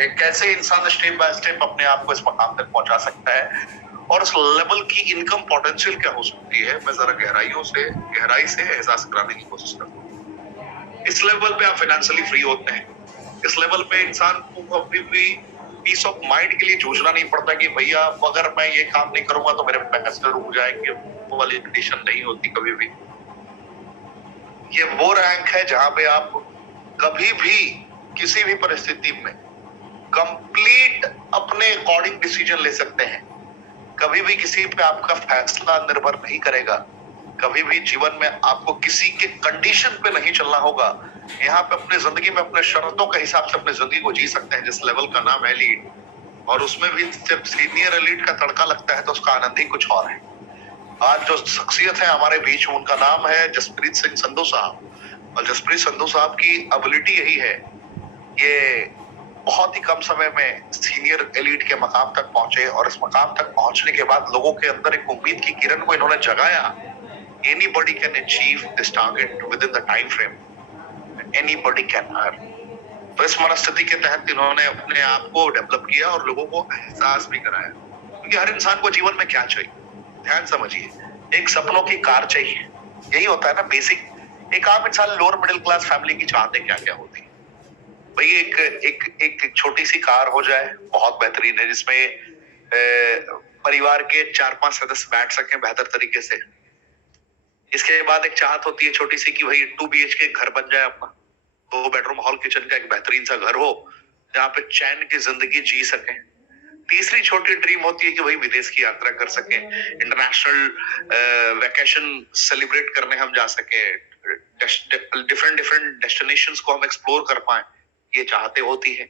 कि कैसे इंसान स्टेप बाय स्टेप अपने आप को इस मकाम तक पहुंचा सकता है और उस लेवल की इनकम पोटेंशियल क्या हो सकती है, मैं जरा गहराई से एहसास कराने की कोशिश करता हूँ। इस लेवल पे आप फाइनेंशियली फ्री होते हैं। इस लेवल पे इंसान को कभी भी पीस ऑफ माइंड के लिए जूझना नहीं पड़ता कि भैया अगर मैं ये काम नहीं करूंगा तो मेरे पैसे रुक जाएंगे, वो वाली कंडीशन नहीं होती कभी भी। ये वो रैंक है जहां पे आप कभी भी किसी भी परिस्थिति में कंप्लीट अपने अकॉर्डिंग डिसीजन ले सकते हैं। कभी भी किसी पे आपका फैसला निर्भर नहीं करेगा। कभी भी जीवन में आपको किसी के कंडीशन पे नहीं चलना होगा। यहाँ पे अपने जिंदगी में अपने शर्तों के हिसाब से अपनी जिंदगी को जी सकते हैं, जिस लेवल का नाम है एलीट। और उसमें भी जब सीनियर एलीट का तड़का लगता है तो उसका आनंद ही कुछ और है। आज जो शख्सियत है हमारे बीच, उनका नाम है जसप्रीत सिंह संधू साहब। और जसप्रीत संधू साहब की एबिलिटी यही है, ये बहुत ही कम समय में सीनियर एलीट के मकाम तक पहुंचे और इस मकाम तक पहुंचने के बाद लोगों के अंदर एक उम्मीद की किरण को इन्होंने जगाया। Anybody can achieve this target within the time frame. Anybody can earn. तो इस मनस्थिति के तहत इन्होंने अपने आप को डेवलप किया और लोगों को एहसास भी कराया। क्योंकि हर इंसान को जीवन में क्या चाहिए, ध्यान समझिए। एक सपनों की कार चाहिए, यही होता है ना बेसिक। एक आम इंसान लोअर मिडिल क्लास फैमिली की चाहते क्या क्या होती है भाई, एक छोटी सी कार हो जाए, बहुत बेहतरीन है, जिसमें परिवार के 4-5 सदस्य बैठ सके बेहतर तरीके से। इसके बाद एक चाहत होती है छोटी सी कि भाई 2 BHK घर बन जाए अपना, 2 बेडरूम हॉल किचन का एक बेहतरीन सा घर हो जहाँ पे चैन की जिंदगी जी सके। तीसरी छोटी ड्रीम होती है कि भाई विदेश की यात्रा कर सके, इंटरनेशनल वैकेशन सेलिब्रेट करने हम जा सके, डिफरेंट डेस्टिनेशंस को हम एक्सप्लोर कर पाए, ये चाहते होती है।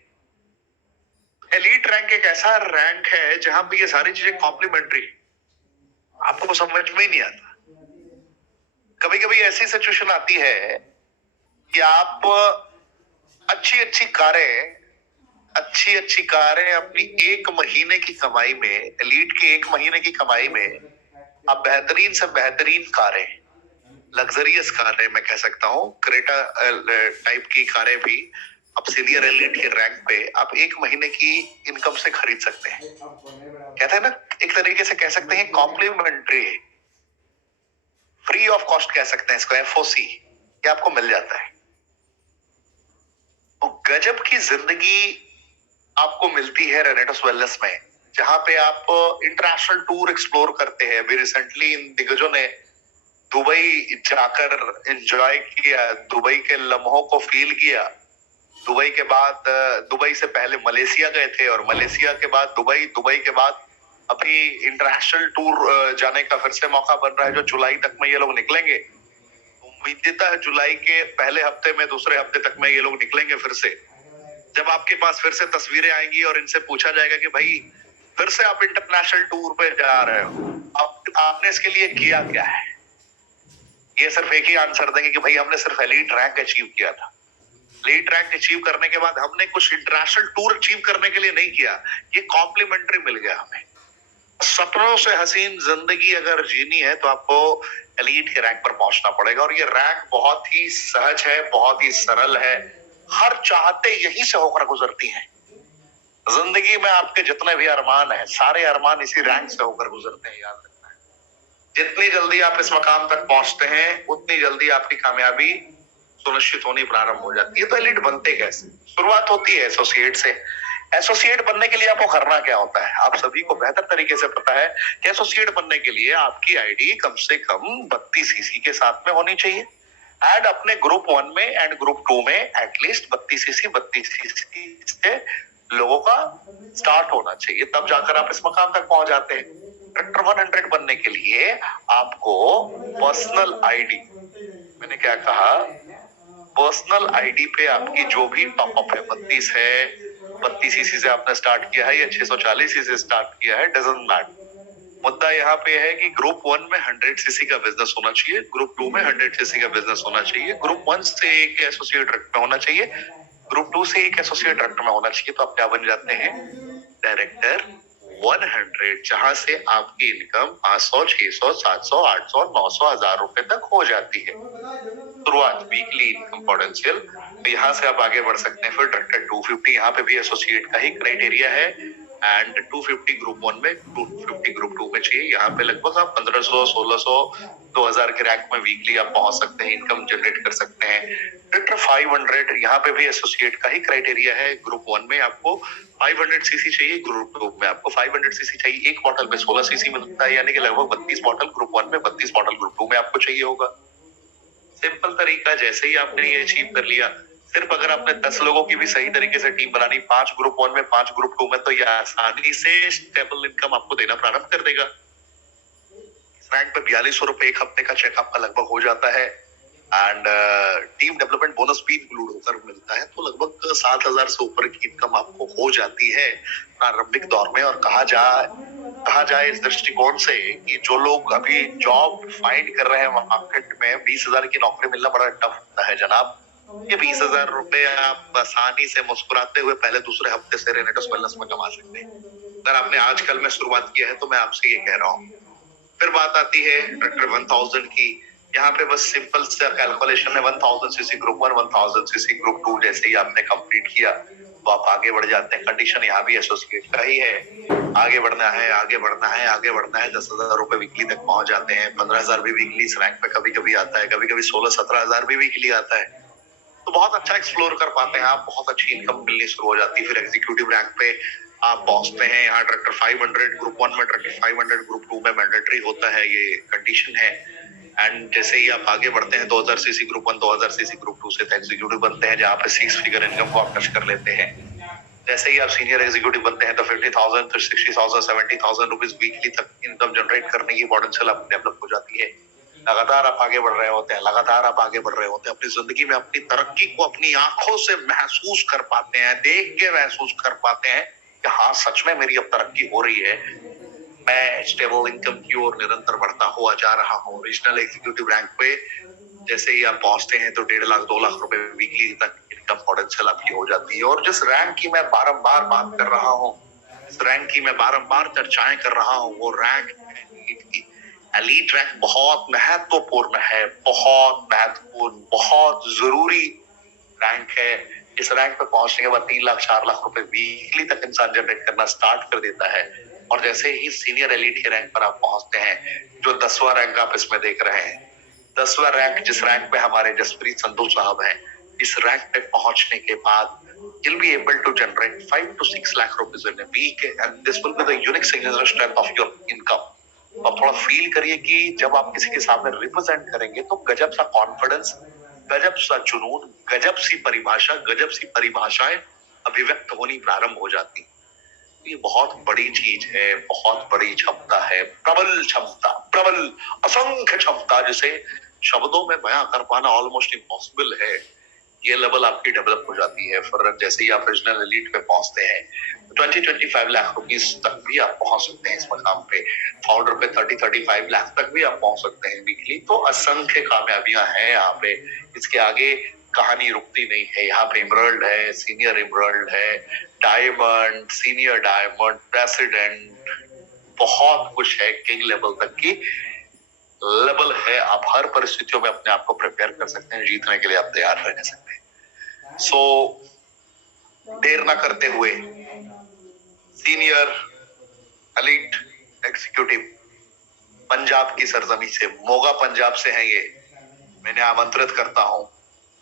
एलीट रैंक एक ऐसा रैंक है जहां पे ये सारी चीजें कॉम्प्लीमेंट्री, आपको समझ में ही नहीं आता। कभी कभी ऐसी सिचुएशन आती है कि आप अच्छी अच्छी कारें अपनी 1 महीने की कमाई में, एलीट के 1 महीने की कमाई में आप बेहतरीन से बेहतरीन कारें, लग्जरियस कारें, मैं कह सकता हूँ क्रेटा टाइप की कारें भी आप सीनियर एलीट के रैंक पे आप 1 महीने की इनकम से खरीद सकते हैं। कहते हैं ना, एक तरीके से कह सकते हैं कॉम्प्लीमेंट्री, फ्री ऑफ कॉस्ट कह सकते हैं इसको, FOC, ये आपको मिल जाता है। तो गजब की जिंदगी आपको मिलती है रेनेटोस वेलनेस में, जहां पे आप इंटरनेशनल टूर एक्सप्लोर करते हैं। अभी रिसेंटली इन दिग्गजों ने दुबई जाकर एंजॉय किया, दुबई के लम्हों को फील किया। दुबई के बाद, दुबई से पहले मलेशिया गए थे और मलेशिया के बाद दुबई, दुबई के बाद अभी इंटरनेशनल टूर जाने का फिर से मौका बन रहा है, जो जुलाई तक में ये लोग निकलेंगे। उम्मीद है जुलाई के पहले हफ्ते में, दूसरे हफ्ते तक में ये लोग निकलेंगे फिर से। जब आपके पास फिर से तस्वीरें आएंगी और इनसे पूछा जाएगा कि भाई फिर से आप इंटरनेशनल टूर पे जा रहे हो, आपने इसके लिए किया क्या है, ये सिर्फ एक ही आंसर देंगे कि भाई हमने सिर्फ एलीट रैंक अचीव किया था। एलीट रैंक अचीव करने के बाद हमने कुछ इंटरनेशनल टूर अचीव करने के लिए नहीं किया, ये कॉम्प्लीमेंट्री मिल गया हमें। सपनों से हसीन जिंदगी अगर जीनी है तो आपको एलीट के रैंक पर पहुंचना पड़ेगा। और ये रैंक बहुत ही सहज है, बहुत ही सरल है, हर चाहते यहीं से होकर गुजरती हैं। जिंदगी में आपके जितने भी अरमान हैं, सारे अरमान इसी रैंक से होकर गुजरते हैं, याद रखना है। जितनी जल्दी आप इस मकाम तक पहुंचते हैं उतनी जल्दी आपकी कामयाबी सुनिश्चित होनी प्रारंभ हो जाती है। तो एलीट बनते कैसे? शुरुआत होती है एसोसिएट से। एसोसिएट बनने के लिए आपको करना क्या होता है, आप सभी को बेहतर तरीके से पता है कि एसोसिएट बनने के लिए आपकी आईडी कम से कम 32 सीसी के साथ में होनी चाहिए। एंड अपने ग्रुप 1 में एंड ग्रुप 2 में एटलीस्ट 32 सीसी से लोगों का स्टार्ट होना चाहिए, तब जाकर आप इस मकाम तक पहुंच जाते हैं। डायरेक्टर 100 बनने के लिए आपको पर्सनल आईडी, मैंने क्या कहा, पर्सनल आईडी पे आपकी जो भी टॉपअप है, 32 है, 32 सीसी से आपने स्टार्ट किया है या 640 सीसी से स्टार्ट किया है, डजंट मैटर। मुद्दा यहाँ पे है कि ग्रुप 1 में 100 सीसी का बिजनेस होना चाहिए, ग्रुप 2 में 100 सीसी का बिजनेस होना चाहिए, ग्रुप 1 से एक एसोसिएट डायरेक्टर में होना चाहिए, ग्रुप 2 से एक एसोसिएट डायरेक्टर में होना चाहिए। तो आप क्या बन जाते हैं, डायरेक्टर 100, जहां से आपकी इनकम 500, 600, 700, 800, 900, 1000 रुपए तक हो जाती है। शुरुआत वीकली इनकम पोटेंशियल तो यहाँ से आप आगे बढ़ सकते हैं। फिर डायरेक्टर 250, यहाँ पे भी एसोसिएट का ही क्राइटेरिया है। एंड 250 ग्रुप 1 में, 250 ग्रुप 2 में चाहिए। यहाँ पे लगभग आप 1500, 1600, 2000 के रैंक में वीकली आप पहुंच सकते हैं, इनकम जनरेट कर सकते हैं। डायरेक्टर 500, यहाँ पे भी एसोसिएट का ही क्राइटेरिया है। ग्रुप 1 में आपको 500 सीसी चाहिए, ग्रुप 2 में आपको 500 सीसी चाहिए। एक बॉटल में 16 सीसी मिलता है, यानी कि लगभग 32 बॉटल ग्रुप 1 में, 32 बॉटल ग्रुप 2 में आपको चाहिए होगा। सिंपल तरीका, जैसे ही आपने ये अचीव कर लिया, सिर्फ अगर आपने 10 लोगों की भी सही तरीके से टीम बनानी, 5 ग्रुप 1 में, 5 ग्रुप 2 में, तो ये आसानी से स्टेबल इनकम आपको देना प्रारंभ कर देगा। रैंक पे 4200 एक हफ्ते का चेक आपका लगभग हो जाता है। एंड टीम डेवलपमेंट बोनस भी इंक्लूड होकर मिलता है, तो लगभग 7000 से ऊपर की इनकम आपको हो जाती है प्रारंभिक दौर में। और कहा जाए इस दृष्टिकोण से कि जो लोग अभी जॉब फाइंड कर रहे हैं मार्केट में, 20,000 की नौकरी मिलना बड़ा टफ होता है जनाब। ये 20,000 रुपए आप आसानी से मुस्कुराते हुए पहले दूसरे हफ्ते से रेनेटस वेलनेस में कमा सकते हैं। अगर आपने आजकल में शुरुआत किया है तो मैं आपसे ये कह रहा हूँ। फिर बात आती है ट्रैक्टर 1000 की। यहाँ पे बस सिंपल से कैलकुलेशन है, 1000 सीसी ग्रुप 1, 1000 सीसी ग्रुप 2 जैसे ही आपने कंप्लीट किया तो आप आगे बढ़ जाते हैं। कंडीशन यहाँ भी एसोसिएट का ही है, आगे बढ़ना है, आगे बढ़ना है, आगे बढ़ना है। 10,000 रुपए वीकली तक पहुंच जाते हैं। 15,000 भी वीकली इस रैंक पे कभी कभी आता है, कभी कभी 16-17,000 भी वीकली आता है। तो बहुत अच्छा एक्सप्लोर कर पाते हैं आप, बहुत अच्छी इनकम मिलनी शुरू हो जाती है। फिर एग्जीक्यूटिव रैंक पे आप पहुंचते हैं। यहाँ डायरेक्टर 500 ग्रुप 1 में, डायरेक्टर 500 ग्रुप 2 में मैंडेटरी होता है, ये कंडीशन है। एंड जैसे ही आप आगे बढ़ते हैं 2000 सीसी ग्रुप 1, 2000 सीसी ग्रुप 2 से एग्जीक्यूटिव बनते हैं, जहाँ पे 6 फिगर इनकम को आप टच कर लेते हैं। जैसे ही आप सीनियर एग्जीक्यूटिव बनते हैं तो 50,000 फिर 60,000, 70,000 रुपीज वीकली तक इनकम जनरेट करने की पोटेंशियल आप डेवलप हो जाती है। लगातार आप आगे बढ़ रहे होते हैं, लगातार आप आगे बढ़ रहे होते हैं। अपनी जिंदगी में अपनी तरक्की को अपनी आंखों से महसूस कर पाते हैं, देख के महसूस कर पाते हैं कि हाँ सच में मेरी अब तरक्की हो रही है। मैं स्टेबल इनकम की ओर निरंतर बढ़ता हुआ जा रहा हूँ। रीजनल एग्जीक्यूटिव रैंक पे जैसे ही आप पहुंचते हैं तो 1.5 लाख 2 लाख रुपए वीकली तक इनकम पोटेंशियल आपकी हो जाती है। और जिस रैंक की मैं बारंबार बात कर रहा हूँ, इस रैंक की मैं बारंबार चर्चाएं कर रहा हूँ, वो रैंक एलीट रैंक बहुत महत्वपूर्ण है, बहुत महत्वपूर्ण, बहुत जरूरी रैंक है। इस रैंक पे पहुंचने के बाद 3 लाख 4 लाख रुपए वीकली तक इंसान जनरेट करना स्टार्ट कर देता है। और जैसे ही सीनियर एलीट के रैंक पर आप पहुंचते हैं, जो 10वां रैंक आप इसमें देख रहे हैं, 10वां रैंक, जिस रैंक पे हमारे जसप्रीत संधू साहब हैं, इस रैंक पे पहुंचने के बाद you'll be able to generate 5 to 6 lakh rupees in a week, and this will be the unique signature strength of your income. आप थोड़ा फील करिए कि जब आप किसी के सामने रिप्रेजेंट करेंगे तो गजब सा कॉन्फिडेंस, गजब सा जुनून, गजब सी परिभाषा, गजब सी परिभाषाएं अभिव्यक्त होनी प्रारंभ हो जाती। ये बहुत बड़ी चीज है, बहुत बड़ी क्षमता है, प्रबल क्षमता, प्रबल असंख्य क्षमता, जिसे शब्दों में बयां कर पाना ऑलमोस्ट इम्पॉसिबल है। ये लेवल आपकी डेवलप हो जाती है। फिर जैसे ही आप रीजनल एलीट पे पहुंचते हैं 20-25 लाख रुपीस तक भी आप पहुंच सकते हैं इस मकाम पे। फाउंडर पे 30-35 लाख तक भी आप पहुंच सकते हैं वीकली। तो असंख्य कामयाबियां हैं यहाँ पे। इसके आगे कहानी रुकती नहीं है। यहाँ पे इमरल्ड है, सीनियर इमरल्ड है, डायमंड, सीनियर डायमंड, प्रेसिडेंट, बहुत कुछ है। किंग लेवल तक की लेवल है। आप हर परिस्थितियों में अपने आप को प्रिपेयर कर सकते हैं, जीतने के लिए आप तैयार रह सकते हैं। सो देर ना करते हुए सीनियर एलीट एग्जीक्यूटिव पंजाब की सरजमी से, मोगा पंजाब से हैं ये, मैंने आमंत्रित करता हूं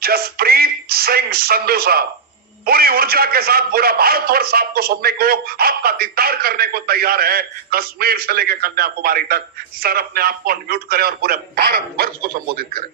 जसप्रीत सिंह संधू साहब। पूरी ऊर्जा के साथ पूरा भारतवर्ष आपको सुनने को, आपका दीदार करने को तैयार है। कश्मीर से लेकर कन्याकुमारी तक। सर अपने आप को अनम्यूट करें और पूरे भारतवर्ष को संबोधित करें।